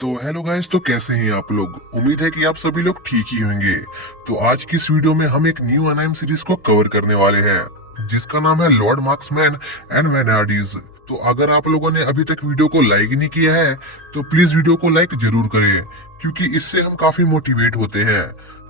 तो hello guys, तो कैसे हैं आप लोग। उम्मीद है कि आप सभी लोग ठीक ही होंगे। तो आज की इस वीडियो में हम एक न्यू अनाइम सीरीज को कवर करने वाले हैं जिसका नाम है लॉर्ड मार्क्समैन एंड वेनार्डीज। तो अगर आप लोगों ने अभी तक वीडियो को लाइक नहीं किया है तो प्लीज वीडियो को लाइक जरूर करें, क्योंकि इससे हम काफी मोटिवेट होते हैं।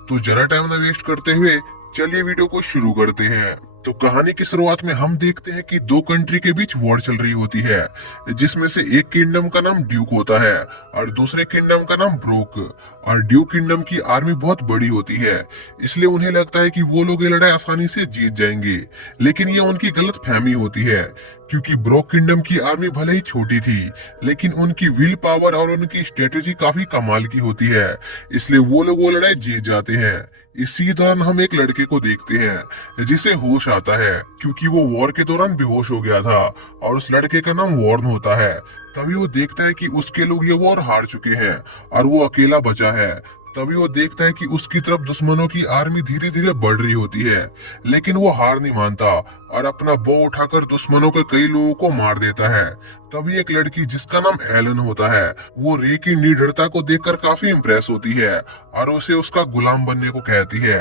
तो जरा टाइम न वेस्ट करते हुए चलिए वीडियो को शुरू करते हैं। तो कहानी की शुरुआत में हम देखते हैं कि दो कंट्री के बीच वॉर चल रही होती है, जिसमें से एक किंगडम का नाम ड्यूक होता है और दूसरे किंगडम का नाम ब्रोक। और ड्यूक किंगडम की आर्मी बहुत बड़ी होती है, इसलिए उन्हें लगता है कि वो लोग ये लड़ाई आसानी से जीत जाएंगे। लेकिन ये उनकी गलत फहमी होती है, क्योंकि ब्रोक किंगडम की आर्मी भले ही छोटी थी, लेकिन उनकी विल पावर और उनकी स्ट्रेटेजी काफी कमाल की होती है, इसलिए वो लोग वो लड़ाई जीत जाते हैं। इसी दौरान हम एक लड़के को देखते हैं जिसे होश आता है, क्योंकि वो वॉर के दौरान बेहोश हो गया था और उस लड़के का नाम वॉर्न होता है। तभी वो देखता है कि उसके लोग ये वॉर हार चुके हैं और वो अकेला बचा है। तभी वो देखता है कि उसकी तरफ दुश्मनों की आर्मी धीरे धीरे बढ़ रही होती है, लेकिन वो हार नहीं मानता और अपना बो उठाकर दुश्मनों के कई लोगों को मार देता है। तभी एक लड़की जिसका नाम एलन होता है, वो रे की निडरता को देखकर काफी इम्प्रेस होती है और उसे उसका गुलाम बनने को कहती है।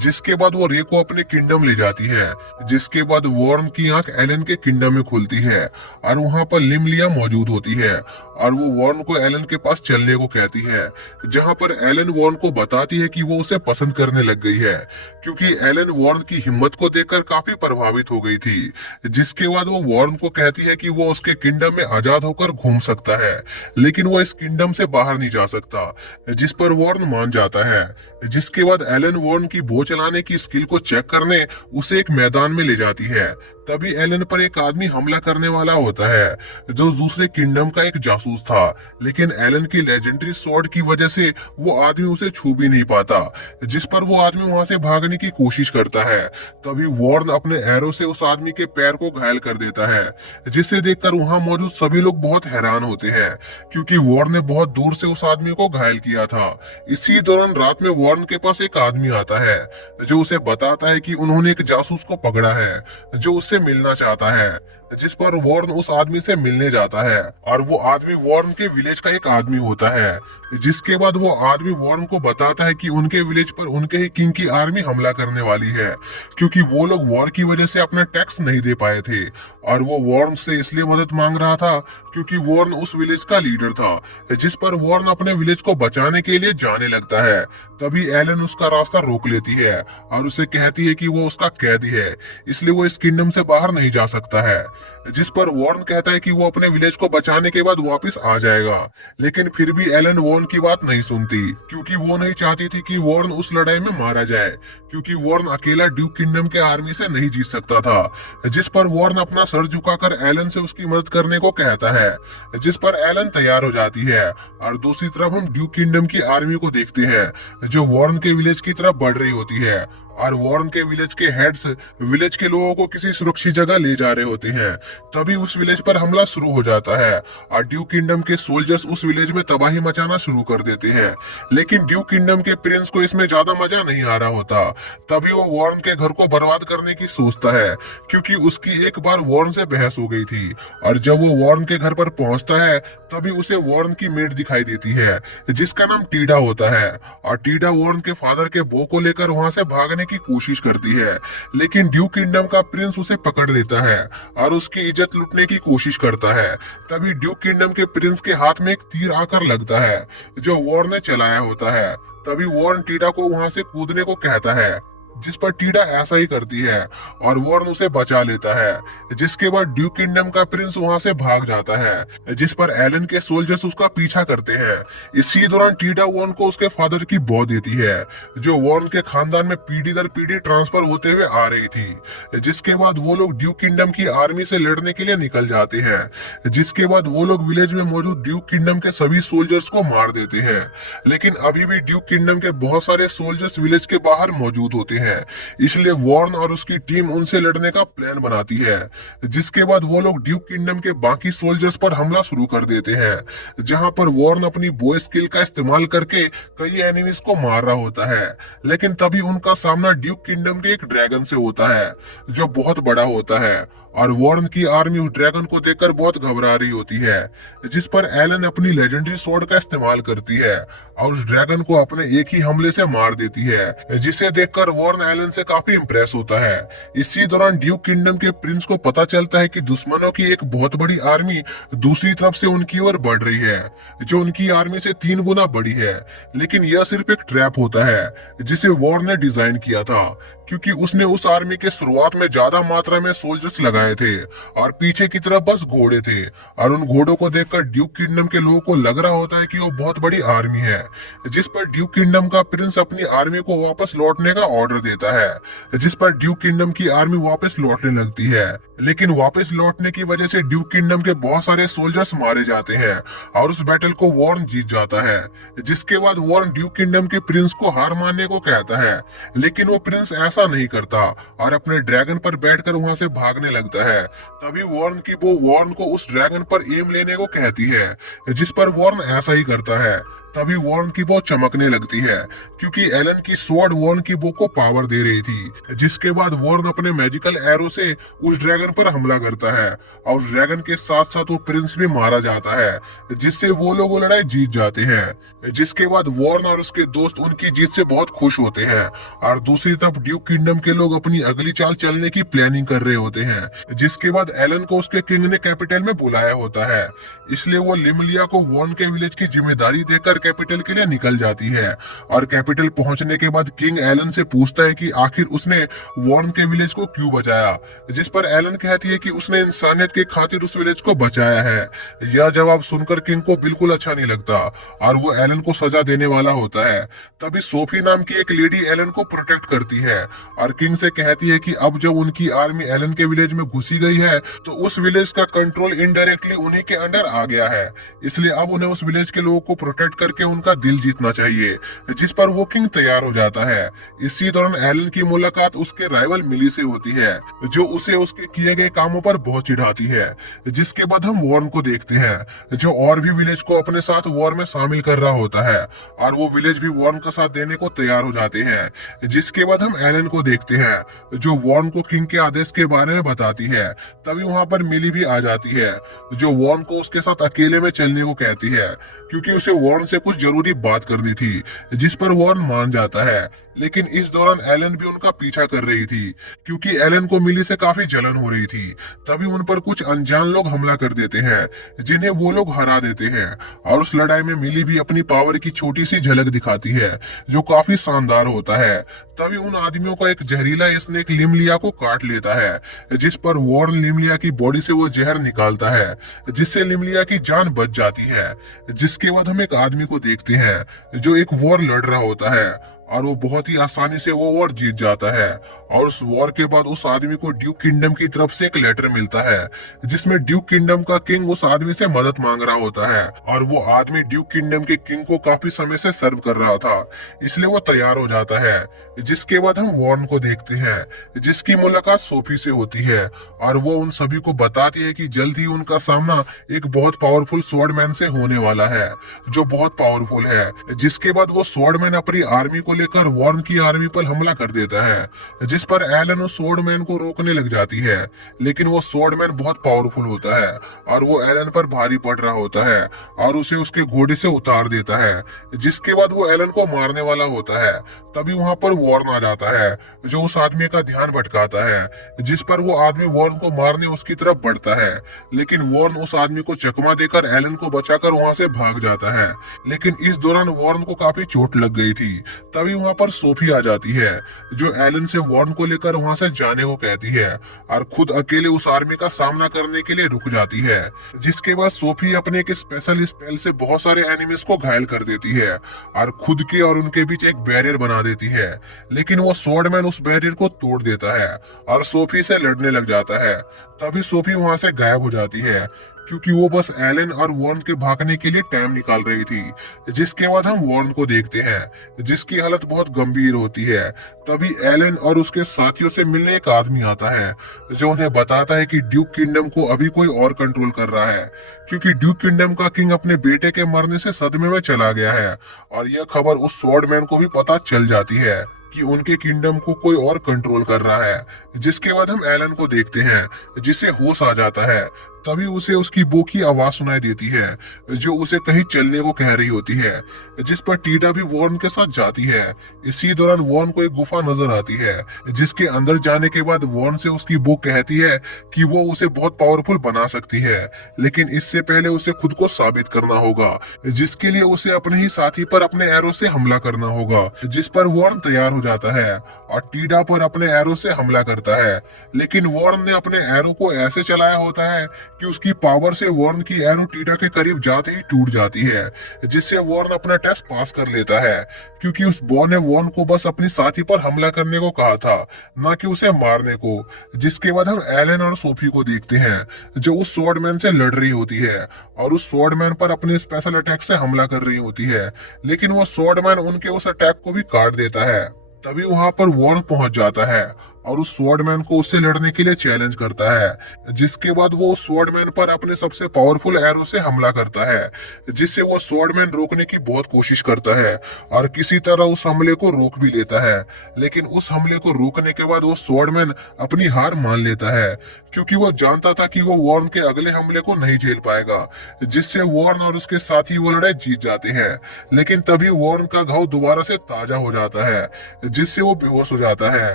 जिसके बाद वो रे को अपने किंगडम ले जाती है। जिसके बाद वॉर्न की आंख एलन के किंगडम में खुलती है और वहाँ पर लिमलिया मौजूद होती है और वो वॉर्न को एलन के पास चलने को कहती है, जहाँ पर एलन वॉर्न को बताती है कि वो उसे पसंद करने लग गई है, क्योंकि एलन वॉर्न की हिम्मत को देखकर काफी प्रभावित हो गई थी। जिसके बाद वो वॉर्न को कहती है कि वो उसके किंगडम में आजाद होकर घूम सकता है, लेकिन वो इस किंगडम से बाहर नहीं जा सकता। जिस पर वॉर्न मान जाता है। जिसके बाद एलन वॉर्न की बो चलाने की स्किल को चेक करने उसे एक मैदान में ले जाती है। तभी एलन पर एक आदमी हमला करने वाला होता है, जो दूसरे किंगडम का एक जासूस था, लेकिन एलन की लेजेंडरी स्वॉर्ड की वजह से वो आदमी उसे छू भी नहीं पाता। जिस पर वो आदमी वहां से भागने की कोशिश करता है। तभी वॉर्न अपने एरो से उस आदमी के पैर को घायल कर देता है, जिसे देखकर वहां मौजूद सभी लोग बहुत हैरान होते हैं, क्योंकि वॉर्न ने बहुत दूर से उस आदमी को घायल किया था। इसी दौरान रात में वॉर्न के पास एक आदमी आता है, जो उसे बताता है कि उन्होंने एक जासूस को पकड़ा है जो उससे मिलना चाहता है। जिस पर वॉर्न उस आदमी से मिलने जाता है और वो आदमी वॉर्न के विलेज का एक आदमी होता है। जिसके बाद वो आदमी वॉर्न को बताता है कि उनके विलेज पर उनके ही किंग की आर्मी हमला करने वाली है, क्योंकि वो लोग वॉर की वजह से अपना टैक्स नहीं दे पाए थे और वो वॉर्न से इसलिए मदद मांग रहा था क्योंकि वॉर्न उस विलेज का लीडर था। जिस पर वॉर्न अपने विलेज को बचाने के लिए जाने लगता है। तभी एलन उसका रास्ता रोक लेती है और उसे कहती है कि वो उसका कैदी है, इसलिए वो इस किंगडम से बाहर नहीं जा सकता है। जिस पर वॉर्न कहता है कि वो अपने विलेज को बचाने के बाद वापस आ जाएगा, लेकिन फिर भी एलन वॉर्न की बात नहीं सुनती, क्योंकि वो नहीं चाहती थी कि वॉर्न उस लड़ाई में मारा जाए, क्योंकि वॉर्न अकेला ड्यूक किंगडम के आर्मी से नहीं जीत सकता था। जिस पर वॉर्न अपना सर झुकाकर एलन से उसकी मदद करने को कहता है, जिस पर एलन तैयार हो जाती है। और दूसरी तरफ हम ड्यूक किंगडम की आर्मी को देखते हैं, जो वॉर्न के विलेज की तरफ बढ़ रही होती है और वॉर्न के विलेज के हेड्स विलेज के लोगों को किसी सुरक्षित जगह ले जा रहे होते हैं। तभी उस विलेज पर हमला शुरू हो जाता है और ड्यूक किंगडम के सोल्जर्स उस विलेज में तबाही मचाना शुरू कर देते हैं। लेकिन ड्यूक किंगडम के प्रिंस को इसमें ज्यादा मजा नहीं आ रहा होता। तभी वो वॉर्न के घर को बर्बाद करने की सोचता है, क्योंकि उसकी एक बार वॉर्न से बहस हो गई थी। और जब वो वॉर्न के घर पर पहुंचता है, तभी उसे वॉर्न की मेड दिखाई देती है, जिसका नाम टीडा होता है। और टीडा वॉर्न के फादर के बो को लेकर वहां से भागने की कोशिश करती है, लेकिन ड्यूक किंगडम का प्रिंस उसे पकड़ लेता है और उसकी इज्जत लूटने की कोशिश करता है। तभी ड्यूक किंगडम के प्रिंस के हाथ में एक तीर आकर लगता है, जो वॉर्न ने चलाया होता है। तभी वॉर्न टीडा को वहां से कूदने को कहता है, जिस पर टीडा ऐसा ही करती है और वॉर्न उसे बचा लेता है। जिसके बाद ड्यूक किंगडम का प्रिंस वहां से भाग जाता है, जिस पर एलन के सोल्जर्स उसका पीछा करते हैं। इसी दौरान टीडा वॉर्न को उसके फादर की बो देती है, जो वॉर्न के खानदान में पीढ़ी दर पीढ़ी ट्रांसफर होते हुए आ रही थी। जिसके बाद वो लोग ड्यूक किंगडम की आर्मी से लड़ने के लिए निकल जाते हैं। जिसके बाद वो लोग विलेज में मौजूद ड्यूक किंगडम के सभी सोल्जर्स को मार देते हैं, लेकिन अभी भी ड्यूक किंगडम के बहुत सारे सोल्जर्स विलेज के बाहर मौजूद होते हैं। इसलिए वॉर्न और उसकी टीम उनसे लड़ने का प्लान बनाती है। जिसके बाद वो लोग ड्यूक किंगडम के बाकी सोल्जर्स पर हमला शुरू कर देते हैं, जहां पर वॉर्न अपनी बो स्किल का इस्तेमाल करके कई एनिमीज को मार रहा होता है। लेकिन तभी उनका सामना ड्यूक किंगडम के एक ड्रैगन से होता है, जो बहुत बड़ा होता है और वॉर्न की आर्मी उस ड्रैगन को देखकर बहुत घबरा रही होती है, जिस पर एलन अपनी लेजेंडरी स्वॉर्ड का इस्तेमाल करती है और उस ड्रैगन को अपने एक ही हमले से मार देती है, जिसे देखकर वॉर्न एलन से काफी इम्प्रेस होता है। इसी दौरान ड्यूक किंगडम के प्रिंस को पता चलता है कि दुश्मनों की एक बहुत बड़ी आर्मी दूसरी तरफ से उनकी ओर बढ़ रही है, जो उनकी आर्मी से 3 गुना बड़ी है। लेकिन यह सिर्फ एक ट्रैप होता है जिसे वॉर्न ने डिजाइन किया था, क्योंकि उसने उस आर्मी के शुरुआत में ज्यादा मात्रा में सोल्जर्स लगाए थे और पीछे की तरफ बस घोड़े थे, और उन घोड़ों को देखकर ड्यूक किंगडम के लोगों को लग रहा होता है कि वो बहुत बड़ी आर्मी है, जिस पर ड्यूक किंगडम का प्रिंस अपनी आर्मी को वापस लौटने का ऑर्डर देता है, जिस पर ड्यूक किंगडम की आर्मी वापस लौटने लगती है। लेकिन वापस लौटने की वजह से ड्यूक किंगडम के बहुत सारे सोल्जर्स मारे जाते हैं और उस बैटल को वॉर्न जीत जाता है, जिसके बाद वॉर्न ड्यूक किंगडम के प्रिंस को हार मानने को कहता है। लेकिन वो प्रिंस ऐसा नहीं करता और अपने ड्रैगन पर बैठकर वहां से भागने लगता है। तभी वॉर्न की वो वॉर्न को उस ड्रैगन पर एम लेने को कहती है, जिस पर वॉर्न ऐसा ही करता है। तभी वॉर्न की बो चमकने लगती है, क्योंकि एलन की स्वॉर्ड वॉर्न की बो को पावर दे रही थी। जिसके बाद वॉर्न अपने मैजिकल एरो से उस ड्रैगन पर हमला करता है और उस ड्रैगन के साथ साथ वो प्रिंस भी मारा जाता है, जिससे वो लोग वो लड़ाई जीत जाते हैं। जिसके बाद वॉर्न और उसके दोस्त उनकी जीत से बहुत खुश होते हैं और दूसरी तरफ ड्यूक किंगडम के लोग अपनी अगली चाल चलने की प्लानिंग कर रहे होते हैं। जिसके बाद एलन को उसके किंग ने कैपिटल में बुलाया होता है, इसलिए वो लिमलिया को वॉर्न के विलेज की जिम्मेदारी देकर कैपिटल के लिए निकल जाती है। और कैपिटल पहुंचने के बाद किंग एलन से पूछता है कि आखिर उसने वॉर्न के विलेज को क्यों बचाया, जिस पर एलन कहती है कि उसने इंसानियत की खातिर उस विलेज को बचाया है। यह जवाब सुनकर किंग को बिल्कुल अच्छा नहीं लगता और वो एलन को सजा देने वाला होता है। तभी सोफी नाम की एक लेडी एलन को प्रोटेक्ट करती है और किंग से कहती है कि अब जब उनकी आर्मी एलन के विलेज में घुसी गई है तो उस विलेज का कंट्रोल इनडायरेक्टली उन्हीं के अंडर आ गया है, इसलिए अब उन्हें उस विलेज के लोगों को प्रोटेक्ट करके उनका दिल जीतना चाहिए। जिस पर वो किंग तैयार हो जाता है। इसी दौरान एलन की मुलाकात उसके राइवल मिली से होती है, जो उसे उसके किए गए कामों पर बहुत चिढ़ाती है। जिसके बाद हम वॉर्न को देखते हैं, जो और भी विलेज को अपने साथ वॉर में शामिल कर रहा होता है और वो विलेज भी वॉर्न का साथ देने को तैयार हो जाते हैं। जिसके बाद हम एलन को देखते हैं, जो वॉर्न को किंग के आदेश के बारे में बताती है। तभी वहां पर मिली भी आ जाती है, जो वॉर्न को उसके साथ अकेले में चलने को कहती है, क्योंकि उसे वॉर्न से कुछ जरूरी बात करनी थी, जिस पर वॉर्न मान जाता है। लेकिन इस दौरान एलन भी उनका पीछा कर रही थी, क्योंकि एलन को मिली से काफी जलन हो रही थी। तभी उन पर कुछ अनजान लोग हमला कर देते हैं, जिन्हें वो लोग हरा देते हैं और उस लड़ाई में मिली भी अपनी पावर की छोटी सी झलक दिखाती है, जो काफी शानदार होता है। तभी उन आदमियों का एक जहरीला स्नेक लिमलिया को काट लेता है, जिस पर वॉर्न लिमलिया की बॉडी से वो जहर निकालता है, जिससे लिमलिया की जान बच जाती है। जिसके बाद हम एक आदमी को देखते हैं, जो एक वॉर लड़ रहा होता है और वो बहुत ही आसानी से वो वॉर जीत जाता है। और उस वॉर के बाद उस आदमी को ड्यूक किंगडम की तरफ से एक लेटर मिलता है, जिसमें ड्यूक किंगडम का किंग उस आदमी से मदद मांग रहा होता है और वो आदमी ड्यूक किंगडम के किंग को काफी समय से सर्व कर रहा था, इसलिए वो तैयार हो जाता है। जिसके बाद हम वॉर्न को देखते हैं, जिसकी मुलाकात सोफी से होती है और वो उन सभी को बताती है कि जल्द ही उनका सामना एक बहुत पावरफुल स्वॉर्डमैन से होने वाला है, जो बहुत पावरफुल है। जिसके बाद वो स्वॉर्डमैन अपनी आर्मी को लेकर वॉर्न की आर्मी पर हमला कर देता है, जिस पर एलन उस स्वॉर्डमैन को रोकने लग जाती है। लेकिन वो स्वॉर्डमैन बहुत पावरफुल होता है और वो एलन पर भारी पड़ रहा होता है और उसे उसके घोड़े से उतार देता है। जिसके बाद वो एलन को मारने वाला होता है। तभी वहां पर वॉर्न आ जाता है, जो उस आदमी का ध्यान भटकाता है, जिस पर वो आदमी वॉर्न को मारने उसकी तरफ बढ़ता है। लेकिन वॉर्न उस आदमी को चकमा देकर एलन को बचाकर वहां से भाग जाता है। लेकिन इस दौरान वॉर्न को काफी चोट लग गई थी। तभी वहां पर सोफी आ जाती है, जो एलन से वॉर्न को लेकर वहां से जाने को कहती है और खुद अकेले उस आर्मी का सामना करने के लिए रुक जाती है। जिसके बाद सोफी अपने एक स्पेशल स्पेल से बहुत सारे एनिमीज को घायल कर देती है और खुद के और उनके बीच एक बैरियर बना देती है। लेकिन वो स्वॉर्डमैन उस बैरियर को तोड़ देता है और सोफी से लड़ने लग जाता है। तभी सोफी वहां से गायब हो जाती है, क्योंकि वो बस एलन और वॉर्न के भागने के लिए टाइम निकाल रही थी। जिसके बाद हम वॉर्न को देखते हैं, जिसकी हालत बहुत गंभीर होती है। तभी एलन और उसके साथियों से मिलने एक आदमी आता है, जो उन्हें बताता है कि ड्यूक किंगडम को अभी कोई और कंट्रोल कर रहा है, क्योंकि ड्यूक किंगडम का किंग अपने बेटे के मरने से सदमे में चला गया है। और यह खबर उस स्वॉर्डमैन को भी पता चल जाती है कि उनके किंगडम को कोई और कंट्रोल कर रहा है। जिसके बाद हम एलन को देखते हैं जिसे होश आ जाता है। तभी उसे उसकी बो की आवाज सुनाई देती है जो उसे कहीं चलने को कह रही होती है, जिस पर टीडा भी वॉर्न के साथ जाती है। इसी दौरान वॉर्न को एक गुफा नजर आती है जिसके अंदर जाने के बाद वॉर्न से उसकी बो कहती है कि वो उसे बहुत पावरफुल बना सकती है, लेकिन इससे पहले उसे खुद को साबित करना होगा, जिसके लिए उसे अपने ही साथी पर अपने एरो से हमला करना होगा। जिस पर वॉर्न तैयार हो जाता है और टीडा पर अपने एरो से हमला करता है, लेकिन वॉर्न ने अपने एरो को ऐसे चलाया होता है कि उसकी पावर से वॉर्न की एरो टीडा के करीब जाते ही टूट जाती है, जिससे वॉर्न अपना टेस्ट पास कर लेता है, क्योंकि उस बॉ ने वॉर्न को बस अपनी साथी पर हमला करने को कहा था, ना कि उसे मारने को। जिसके बाद हम एलन और सोफी को देखते हैं जो उस स्वॉर्डमैन से लड़ रही होती है और उस स्वॉर्डमैन पर अपने स्पेशल अटैक से हमला कर रही होती है, लेकिन वो स्वॉर्डमैन उनके उस अटैक को भी काट देता है। तभी वहां पर वॉर्न पहुंच जाता है और उस स्वॉर्डमैन को उससे लड़ने के लिए चैलेंज करता है, जिसके बाद वो उस स्वॉर्डमैन पर अपने सबसे पावरफुल एरो से हमला करता है, जिससे वो स्वॉर्डमैन रोकने की बहुत कोशिश करता है और किसी तरह उस हमले को रोक भी लेता है। लेकिन उस हमले को रोकने के बाद वो स्वॉर्डमैन अपनी हार मान लेता है, क्योंकि वो जानता था कि वो वॉर्न के अगले हमले को नहीं झेल पाएगा, जिससे वॉर्न और उसके साथी वो लड़ाई जीत जाते हैं। लेकिन तभी वॉर्न का घाव दोबारा से ताजा हो जाता है, जिससे वो बेहोश हो जाता है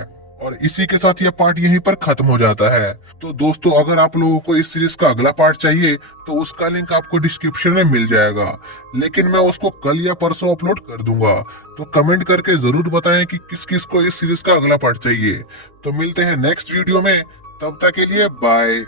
और इसी के साथ यह पार्ट यहीं पर खत्म हो जाता है। तो दोस्तों, अगर आप लोगों को इस सीरीज का अगला पार्ट चाहिए तो उसका लिंक आपको डिस्क्रिप्शन में मिल जाएगा, लेकिन मैं उसको कल या परसों अपलोड कर दूंगा। तो कमेंट करके जरूर बताएं कि किस किस को इस सीरीज का अगला पार्ट चाहिए। तो मिलते हैं नेक्स्ट वीडियो में, तब तक के लिए बाय।